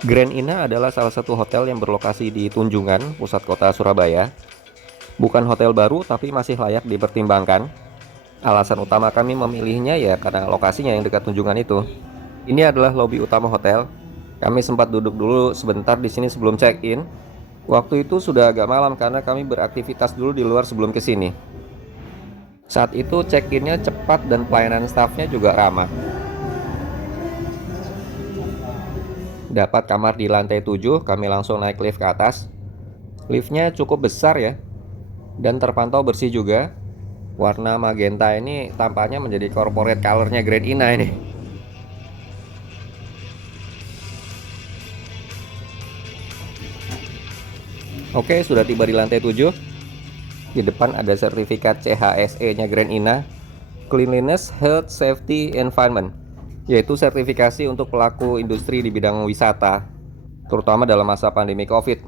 Grand Ina adalah salah satu hotel yang berlokasi di Tunjungan, pusat kota Surabaya. Bukan hotel baru, tapi masih layak dipertimbangkan. Alasan utama kami memilihnya ya karena lokasinya yang dekat Tunjungan itu. Ini adalah lobi utama hotel. Kami sempat duduk dulu sebentar di sini sebelum check-in. Waktu itu sudah agak malam karena kami beraktivitas dulu di luar sebelum ke sini. Saat itu check-innya cepat dan pelayanan staffnya juga ramah. Dapat kamar di lantai 7, kami langsung naik lift ke atas. Liftnya cukup besar ya, dan terpantau bersih juga. Warna magenta ini tampaknya menjadi corporate colornya Grand Ina ini. Oke, sudah tiba di lantai 7. Di depan ada sertifikat CHSE-nya Grand Ina, Cleanliness, Health, Safety, Environment, yaitu sertifikasi untuk pelaku industri di bidang wisata, terutama dalam masa pandemi COVID.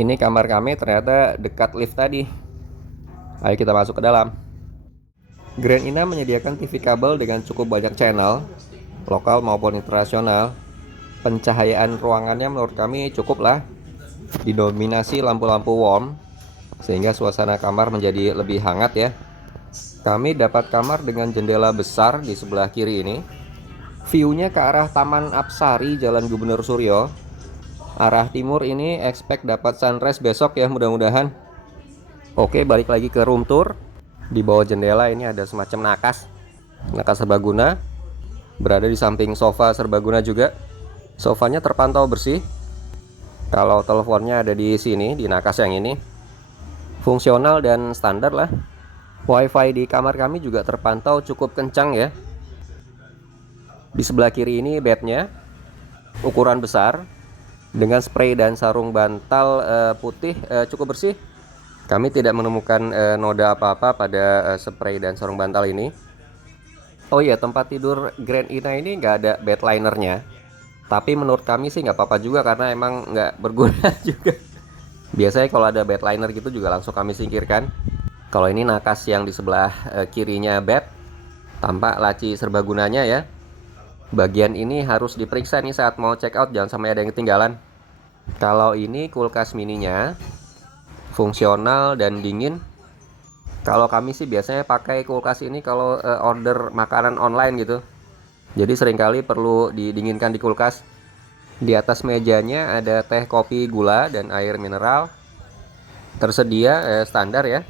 Ini kamar kami ternyata dekat lift tadi. Ayo kita masuk ke dalam. Grand Ina menyediakan TV kabel dengan cukup banyak channel, lokal maupun internasional. Pencahayaan ruangannya menurut kami cukup lah, didominasi lampu-lampu warm, sehingga suasana kamar menjadi lebih hangat ya. Kami dapat kamar dengan jendela besar di sebelah kiri ini. View-nya ke arah Taman Apsari, Jalan Gubernur Suryo. Arah timur ini expect dapat sunrise besok ya, mudah-mudahan. Oke, balik lagi ke room tour. Di bawah jendela ini ada semacam nakas serbaguna, berada di samping sofa serbaguna juga. Sofanya terpantau bersih. Kalau teleponnya ada di sini, di nakas yang ini. Fungsional dan standar lah. WiFi di kamar kami juga terpantau cukup kencang ya. Di sebelah kiri ini bednya, ukuran besar, dengan spray dan sarung bantal putih cukup bersih. Kami tidak menemukan noda apa-apa pada spray dan sarung bantal ini. Oh iya, tempat tidur Grand Ina ini nggak ada bed linernya. Tapi menurut kami sih nggak apa-apa juga karena emang nggak berguna juga. Biasanya kalau ada bed liner gitu juga langsung kami singkirkan. Kalau ini nakas yang di sebelah kirinya bed, tampak laci serbagunanya ya. Bagian ini harus diperiksa nih saat mau check out, jangan sampai ada yang ketinggalan. Kalau ini kulkas mininya, fungsional dan dingin. Kalau kami sih biasanya pakai kulkas ini kalau order makanan online gitu. Jadi seringkali perlu didinginkan di kulkas. Di atas mejanya ada teh, kopi, gula, dan air mineral. Tersedia standar ya.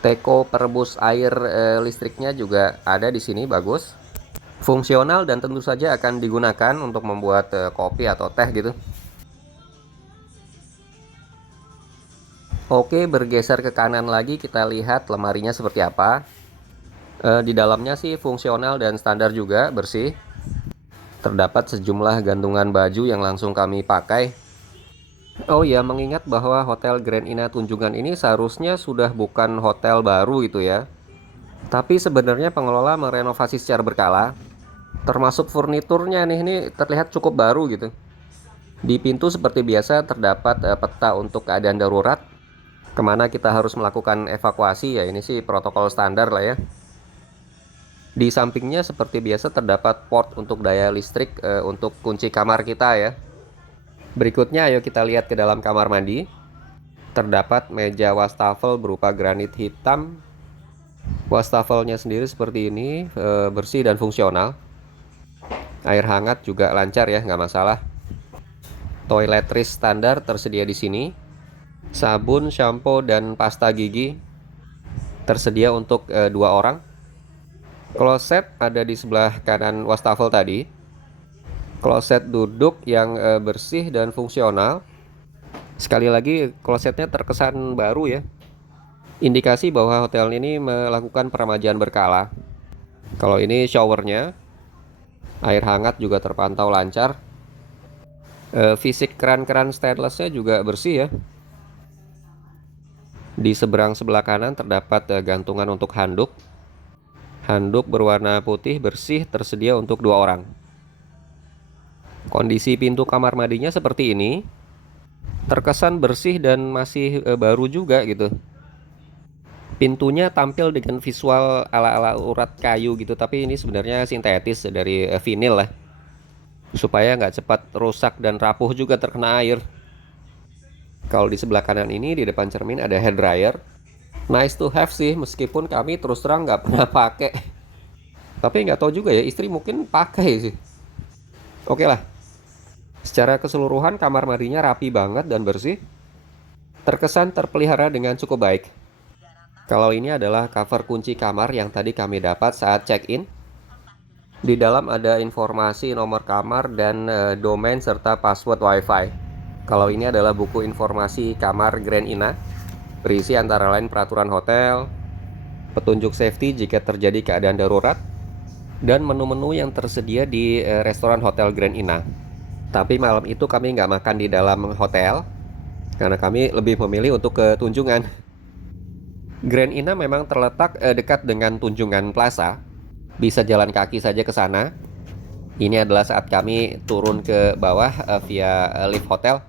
Teko perebus air listriknya juga ada di sini, bagus. Fungsional dan tentu saja akan digunakan untuk membuat kopi atau teh gitu. Oke, bergeser ke kanan lagi kita lihat lemarinya seperti apa. Di dalamnya sih fungsional dan standar juga, bersih. Terdapat sejumlah gantungan baju yang langsung kami pakai. Oh ya, mengingat bahwa Hotel Grand Ina Tunjungan ini seharusnya sudah bukan hotel baru gitu ya. Tapi sebenarnya pengelola merenovasi secara berkala. Termasuk furniturnya nih, ini terlihat cukup baru gitu. Di pintu seperti biasa terdapat peta untuk keadaan darurat, kemana kita harus melakukan evakuasi ya, ini sih protokol standar lah ya. Di sampingnya seperti biasa terdapat port untuk daya listrik untuk kunci kamar kita ya. Berikutnya ayo kita lihat ke dalam kamar mandi. Terdapat meja wastafel berupa granit hitam. Wastafelnya sendiri seperti ini, bersih dan fungsional. Air hangat juga lancar ya, nggak masalah. Toiletries standar tersedia di sini. Sabun, shampoo, dan pasta gigi tersedia untuk 2 orang. Kloset ada di sebelah kanan wastafel tadi. Kloset duduk yang bersih dan fungsional. Sekali lagi, klosetnya terkesan baru ya. Indikasi bahwa hotel ini melakukan peremajaan berkala. Kalau ini showernya, air hangat juga terpantau lancar. Fisik keran-keran stainlessnya juga bersih ya. Di sebelah kanan terdapat gantungan untuk handuk. Handuk berwarna putih bersih tersedia untuk 2 orang. Kondisi pintu kamar mandinya seperti ini. Terkesan bersih dan masih baru juga gitu. Pintunya tampil dengan visual ala-ala urat kayu gitu, tapi ini sebenarnya sintetis dari vinil lah, supaya nggak cepat rusak dan rapuh juga terkena air. Kalau di sebelah kanan ini di depan cermin ada hair dryer. Nice to have sih, meskipun kami terus terang nggak pernah pakai. Tapi nggak tahu juga ya, istri mungkin pakai sih. Oke lah, secara keseluruhan kamar mandinya rapi banget dan bersih. Terkesan terpelihara dengan cukup baik. Kalau ini adalah cover kunci kamar yang tadi kami dapat saat check-in. Di dalam ada informasi nomor kamar dan domain serta password WiFi. Kalau ini adalah buku informasi kamar Grand Ina, berisi antara lain peraturan hotel, petunjuk safety jika terjadi keadaan darurat, dan menu-menu yang tersedia di restoran hotel Grand Ina. Tapi malam itu kami nggak makan di dalam hotel, karena kami lebih memilih untuk ke Tunjungan. Grand Ina memang terletak dekat dengan Tunjungan Plaza. Bisa jalan kaki saja ke sana. Ini adalah saat kami turun ke bawah via lift hotel.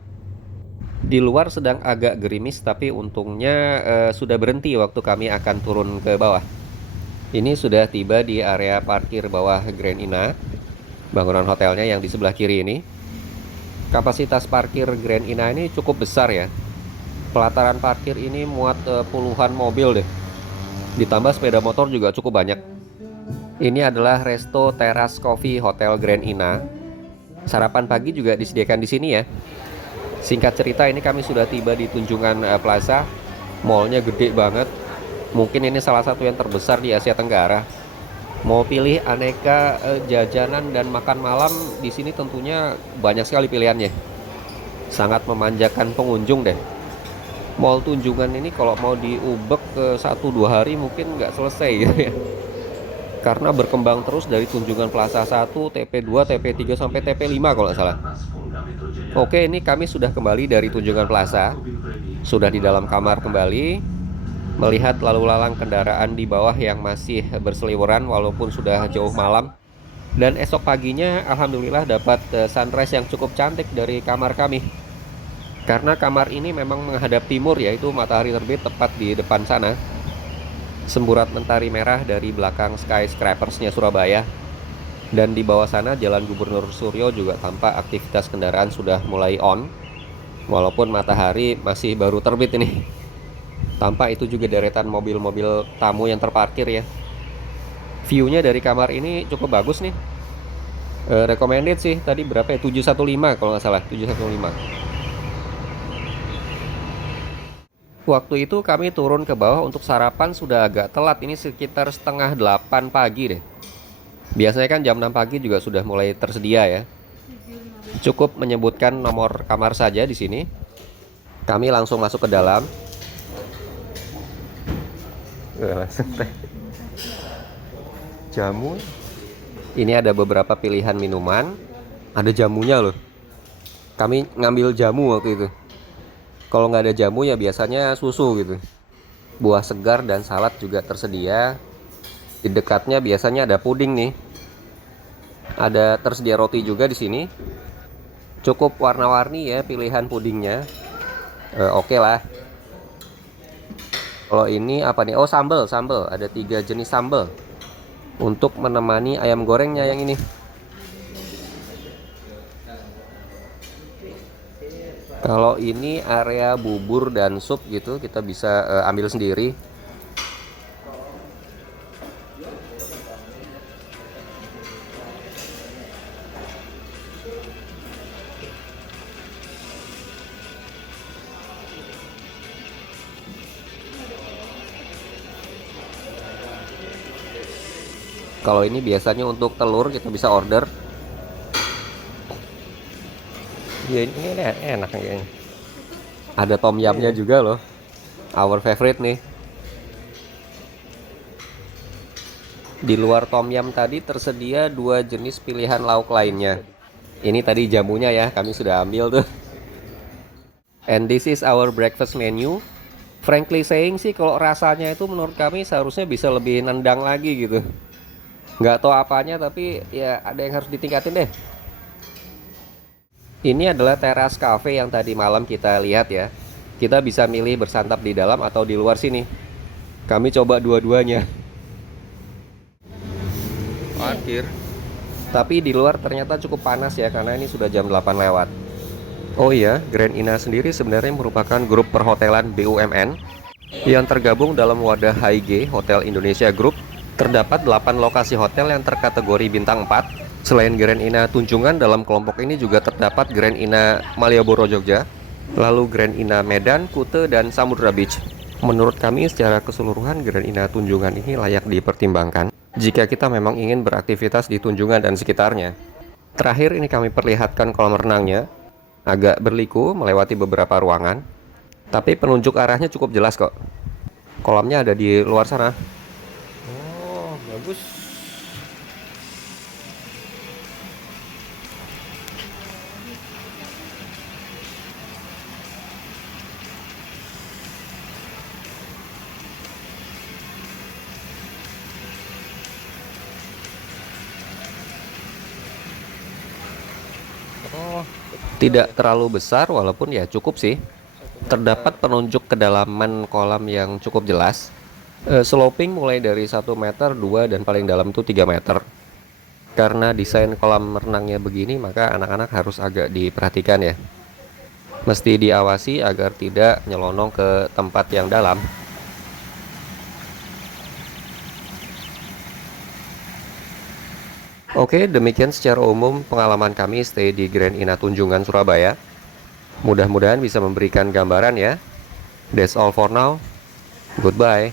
Di luar sedang agak gerimis, tapi untungnya sudah berhenti waktu kami akan turun ke bawah. Ini sudah tiba di area parkir bawah Grand Ina, bangunan hotelnya yang di sebelah kiri ini. Kapasitas parkir Grand Ina ini cukup besar ya. Pelataran parkir ini muat puluhan mobil deh. Ditambah sepeda motor juga cukup banyak. Ini adalah Resto Teras Coffee Hotel Grand Ina. Sarapan pagi juga disediakan di sini ya. Singkat cerita, ini kami sudah tiba di Tunjungan Plaza. Mallnya gede banget. Mungkin ini salah satu yang terbesar di Asia Tenggara. Mau pilih aneka jajanan dan makan malam, di sini tentunya banyak sekali pilihannya. Sangat memanjakan pengunjung deh. Mall Tunjungan ini kalau mau diubek ke 1-2 hari mungkin nggak selesai gitu ya. Karena berkembang terus dari Tunjungan Plaza 1, TP2, TP3 sampai TP5 kalau nggak salah. Oke, ini kami sudah kembali dari Tunjungan Plaza. Sudah di dalam kamar kembali, melihat lalu lalang kendaraan di bawah yang masih berseliweran walaupun sudah jauh malam. Dan esok paginya alhamdulillah dapat sunrise yang cukup cantik dari kamar kami. Karena kamar ini memang menghadap timur, yaitu matahari terbit tepat di depan sana. Semburat mentari merah dari belakang skyscrapersnya Surabaya. Dan di bawah sana Jalan Gubernur Suryo juga tampak aktivitas kendaraan sudah mulai on. Walaupun matahari masih baru terbit ini. Tampak itu juga deretan mobil-mobil tamu yang terparkir ya. View-nya dari kamar ini cukup bagus nih. Recommended sih, tadi berapa ya? 715 kalau nggak salah, 715. Waktu itu kami turun ke bawah untuk sarapan sudah agak telat, ini sekitar setengah 8 pagi deh. Biasanya kan jam 6 pagi juga sudah mulai tersedia ya. Cukup menyebutkan nomor kamar saja di sini. Kami langsung masuk ke dalam. Jamu. Ini ada beberapa pilihan minuman. Ada jamunya loh. Kami ngambil jamu waktu itu. Kalau nggak ada jamu ya biasanya susu gitu. Buah segar dan salad juga tersedia. Di dekatnya biasanya ada puding nih. Ada tersedia roti juga di sini. Cukup warna-warni ya pilihan pudingnya. Oke lah. Kalau ini apa nih? Oh, sambal. Ada 3 jenis sambal untuk menemani ayam gorengnya yang ini. Kalau ini area bubur dan sup gitu, kita bisa ambil sendiri. Kalau ini biasanya untuk telur kita bisa order. Ya ini enak kayaknya. Ada tom yumnya juga loh. Our favorite nih. Di luar tom yum tadi tersedia 2 jenis pilihan lauk lainnya. Ini tadi jamunya ya, kami sudah ambil tuh. And this is our breakfast menu. Frankly saying sih kalau rasanya itu menurut kami seharusnya bisa lebih nendang lagi gitu. Nggak tahu apanya tapi ya ada yang harus ditingkatin deh. Ini adalah teras cafe yang tadi malam kita lihat ya. Kita bisa milih bersantap di dalam atau di luar sini. Kami coba dua-duanya. Parkir. Tapi di luar ternyata cukup panas ya, karena ini sudah jam 8 lewat. Oh iya, Grand Ina sendiri sebenarnya merupakan grup perhotelan BUMN yang tergabung dalam wadah HIG Hotel Indonesia Group. Terdapat 8 lokasi hotel yang terkategori bintang 4. Selain Grand Ina Tunjungan, dalam kelompok ini juga terdapat Grand Ina Malioboro Jogja, lalu Grand Ina Medan, Kute, dan Samudra Beach. Menurut kami secara keseluruhan Grand Ina Tunjungan ini layak dipertimbangkan jika kita memang ingin beraktivitas di Tunjungan dan sekitarnya. Terakhir ini kami perlihatkan kolam renangnya, agak berliku melewati beberapa ruangan, tapi penunjuk arahnya cukup jelas kok. Kolamnya ada di luar sana. Oh, bagus. Oh, Tidak terlalu besar walaupun ya cukup sih. Terdapat penunjuk kedalaman kolam yang cukup jelas. Sloping mulai dari 1 meter, 2, dan paling dalam itu 3 meter. Karena desain kolam renangnya begini, maka anak-anak harus agak diperhatikan ya. Mesti diawasi agar tidak nyelonong ke tempat yang dalam. Oke, demikian secara umum pengalaman kami stay di Grand Ina Tunjungan, Surabaya. Mudah-mudahan bisa memberikan gambaran ya. That's all for now. Goodbye.